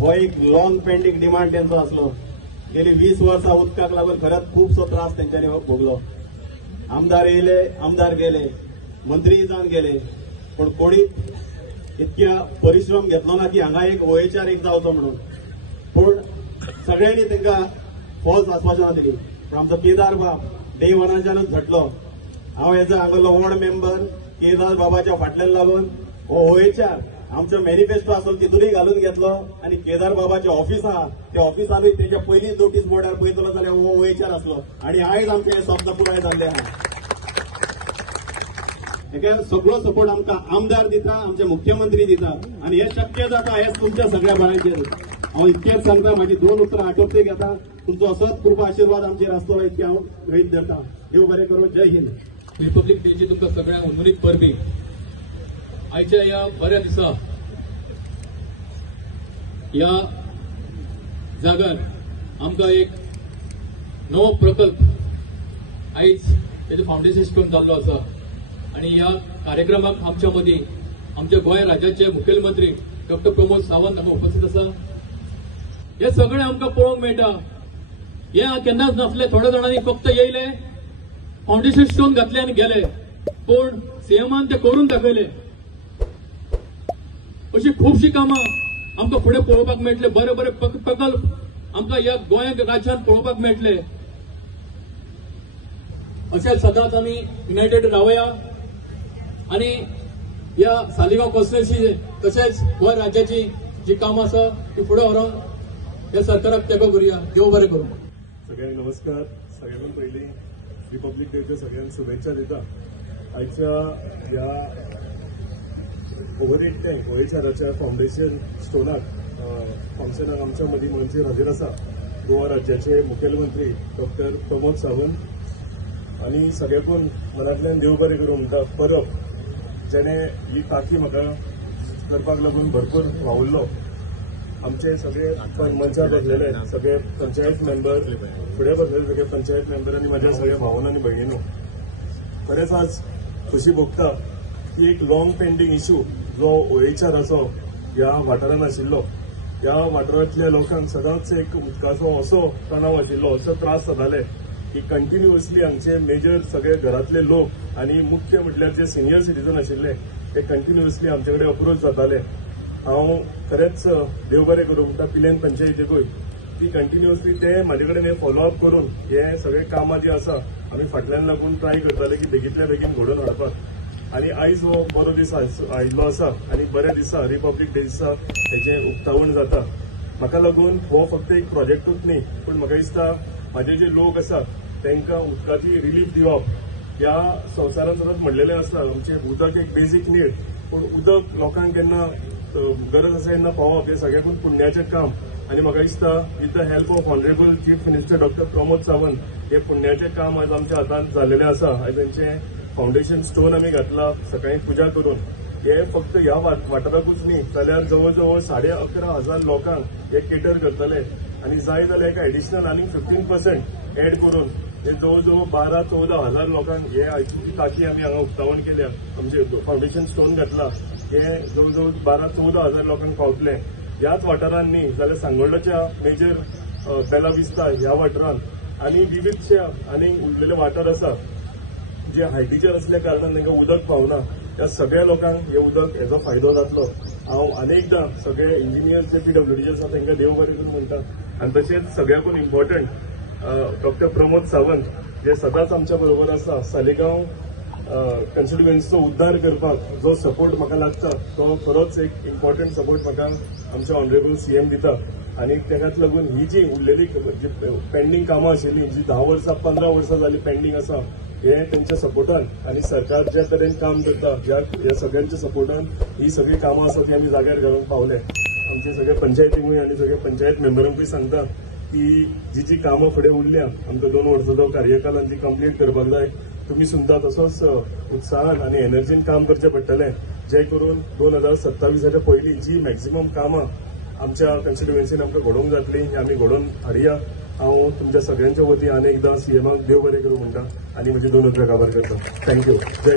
हो एक long pending demand त्यांचो असलो. गेली 20 वर्सां उदकाक लागून खरंच खूबसो त्रास तेंच्यांनी भोगलो. आमदार येयले, आमदार गेले, मंत्री जावन गेले, पण कोणी इतक्या परिश्रम घेतलो ना की हांगा एक OHR एक जावचो म्हणून. पण सगळ्यांनी तांकां फॉल्स आश्वासनां दिली. पण आमचो केदार बाब डे वनाच्यानूच झटलो. हांव एज हांगलो वॉर्ड मेंबर केदार बाबाच्या फाटल्यान लागून हो OHR आमचो मॅनिफेस्टो आसलो तितूनय घालून घेतलो आणि केदार बाबाचें ऑफिस आहा त्या ऑफिसानूय तेच्या पयलीं नोटीस बोर्डार पळयतलो जाल्यार हो OHR आसलो आणि आयज आमचे हे शब्द पुराय जाल्ले आहा. हेका सगळो सपोर्ट आमकां आमदार दिता, आमचे मुख्यमंत्री दिता आणि हे शक्य जाता हे तुमच्या सगळ्या बळांचेर. हांव इतकेंच सांगता, माझी 2 उतरां आठवते घेता. तुमचो असोच कृपा आशीर्वाद आमचेर आसतलो इतके हांव गृहीत धरता. देव बरें करूं. जय हिंद. रिपब्लीक डेची तुमकां सगळ्यांक उन्मुलीत परबी. आयच्या या बऱ्या दिसा या जाग्यार आमकां एक नवो प्रकल्प आयज तेजे फाउंडेशन स्टोन जाल्लो आसा आणि या कार्यक्रमाक आमच्या मदीं आमच्या गोंय राज्याचे मुखेलमंत्री डॉक्टर प्रमोद सावंत हांगा उपस्थित आसा. हे सगळे आमकां पळोवंक मेळटा. हे केन्नाच नासले. थोड्या जाणांनी फक्त येयले, फाउंडेशन स्टोन घातले आणि गेले, पण सीएमान ते करून दाखयले. अशी खूबशी कामां आमकां फुडें पळोवपाक मेळटले. बरे बरे प्रकल्प आमकां ह्या गोंय राज्यांत पळोवपाक मेळटले. अशें सदांच आमी युनायटेड रावया आणि ह्या सालिगांव कॉन्स्टिट्युएन्सी तशेंच गोंय राज्याची जी कामां आसा ती फुडें व्हरोन ह्या सरकाराक तेंको करुया. देव बरें करूं. सगळ्यांक नमस्कार. सगळ्यांत पयलीं रिपब्लीक डेच्या सगळ्यांक शुभेच्छा दिता. आयच्या ह्या ओव्हर 8 टँक OHRच्या फाउंडेशन स्टोनाक फंक्शनाक आमच्या मदीं मनशेर हजर आसा गोवा राज्याचे मुखेलमंत्री डॉक्टर प्रमोद सावंत आणि सगळ्याकून मनांतल्यान देव बरें करूं म्हणटा. परब जेणे ही टाकी म्हाका करपाक लागून भरपूर वावुरलो. आमचे सगळे मनशां बसलेले, सगळे पंचायत मेंबर, फुडें बसलेले सगळे पंचायत मेंबर आनी म्हाज्या सगळ्या भावांनो आनी भयणींनो, खरेंच आज खुशी भोगता की एक लॉंग पेंडिंग इश्यू जो OHR आसो ह्या वाठारांत आशिल्लो, ह्या वाठारांतल्या लोकांक सदांच एक उदकाचो असो तणाव आशिल्लो, असो त्रास जाताले की कंटिन्युअसली हांगचे मेजर सगळे घरांतले लोक आनी मुख्य म्हटल्यार जे सिनियर सिटीजन आशिल्ले ते कंटिन्युअसली आमचे कडेन अप्रोच जाताले. हांव खरेंच देव बरें करूं म्हणटा पिलेन पंचायतीकूय ती कंटिन्युअसली ते म्हाजे कडेन हे फॉलोअप करून हे सगळे कामां जी आसा आमी फाटल्यान लागून ट्राय करताले की बेगींतल्या बेगीन घडोवन हाडपाक. आणि आयज हो बरो दीस आयिल्लो आसा आणि बऱ्या दिसा रिपब्लीक डे दिसा हेजें उक्तावण जाता. म्हाका लागून हो फक्त एक प्रोजेक्टूच न्ही, पण म्हाका दिसता म्हाजे जे लोक आसात तांकां उदकाची रिलीफ दिवप. ह्या संवसारांत सदांच म्हणलेलें आसा आमचें उदक एक बेजीक नीड, पण उदक लोकांक केन्ना गरज आसा तेन्ना पावप हें सगळ्याकून पुण्याचें काम. आणि म्हाका दिसता with the help of honourable chief minister doctor Pramod Sawant हे पुण्याचें काम आयज आमच्या हातांत जाल्लेलें आसा. आयज तांचें फाउंडेशन स्टोन आमी घातला सकाळी पुजा करून. हे फक्त ह्या वाठाराकूच न्ही जाल्यार जवळ जवळ 11,500 लोकांक हे केटर करतले आणि जाय जाल्यार एका एडिशनल आनी 15% एड करून हे जवळ जवळ 12-14 हजार लोकांक हे आयची टाकी आमी हांगा उक्तावण केल्या. म्हणजे फाउंडेशन स्टोन घातला हे जवळ जवळ 12-14 हजार लोकांक पावतले. ह्याच वाठारांत न्ही जाल्यार सांगोळच्या मेजर बेला विस्ता ह्या वाठारांत आनी विविधशे आनी उरलेले वाठार आसा जे हायटीचेर असल्या कारणान तांकां उदक पावना. ह्या सगळ्या लोकांक हे उदक हेजो फायदो जातलो. हांव अनेकदां सगळे इंजिनियर्स जे PWDचे आसा तांकां देव बरें करून म्हणटा. आनी तशेंच सगळ्याकून इम्पॉर्टंट डॉक्टर प्रमोद सावंत जे सदांच आमच्या बरोबर आसा. सालिगांव कॉन्स्टिट्युएन्सीचो उद्धार करपाक जो सपोर्ट म्हाका लागता तो खरोच एक इम्पॉर्टंट सपोर्ट म्हाका आमचे ऑनरेबल CM दिता. आणि त्याकाच लागून ही जी उरलेली जी पेंडिंग कामां आशिल्ली जी 10 वर्सां 15 वर्सां जाली पेंडिंग आसा हे त्यांच्या सपोर्टान आणि सरकार ज्या तरेन काम करता ह्या सगळ्यांच्या सपोर्टान ही सगळी कामां आसा ती आमी जाग्यार घालून पावले. आमचे सगळे पंचायतींकूय आनी सगळे पंचायत मेंबरांकूय सांगता की जी कामां फुडें उरल्या आमकां 2 वर्सांचो कार्यकालान जी कंप्लीट करपाक जाय तुम्ही सुद्धा तसोच उत्साहान आणि एनर्जीन काम करचें पडटलें जे करून 2027च्या पयलीं जी मॅक्झिमम कामां आमच्या कॉन्स्टिट्युएन्सीन आमकां घडोवंक जातली आमी घडोवन हाडया. हांव तुमच्या सगळ्यांच्या वतीन आनी एकदां CMाक देव बरें करूं म्हणटा आनी म्हजी 2 उतरां काबार करता. थँक्यू. जय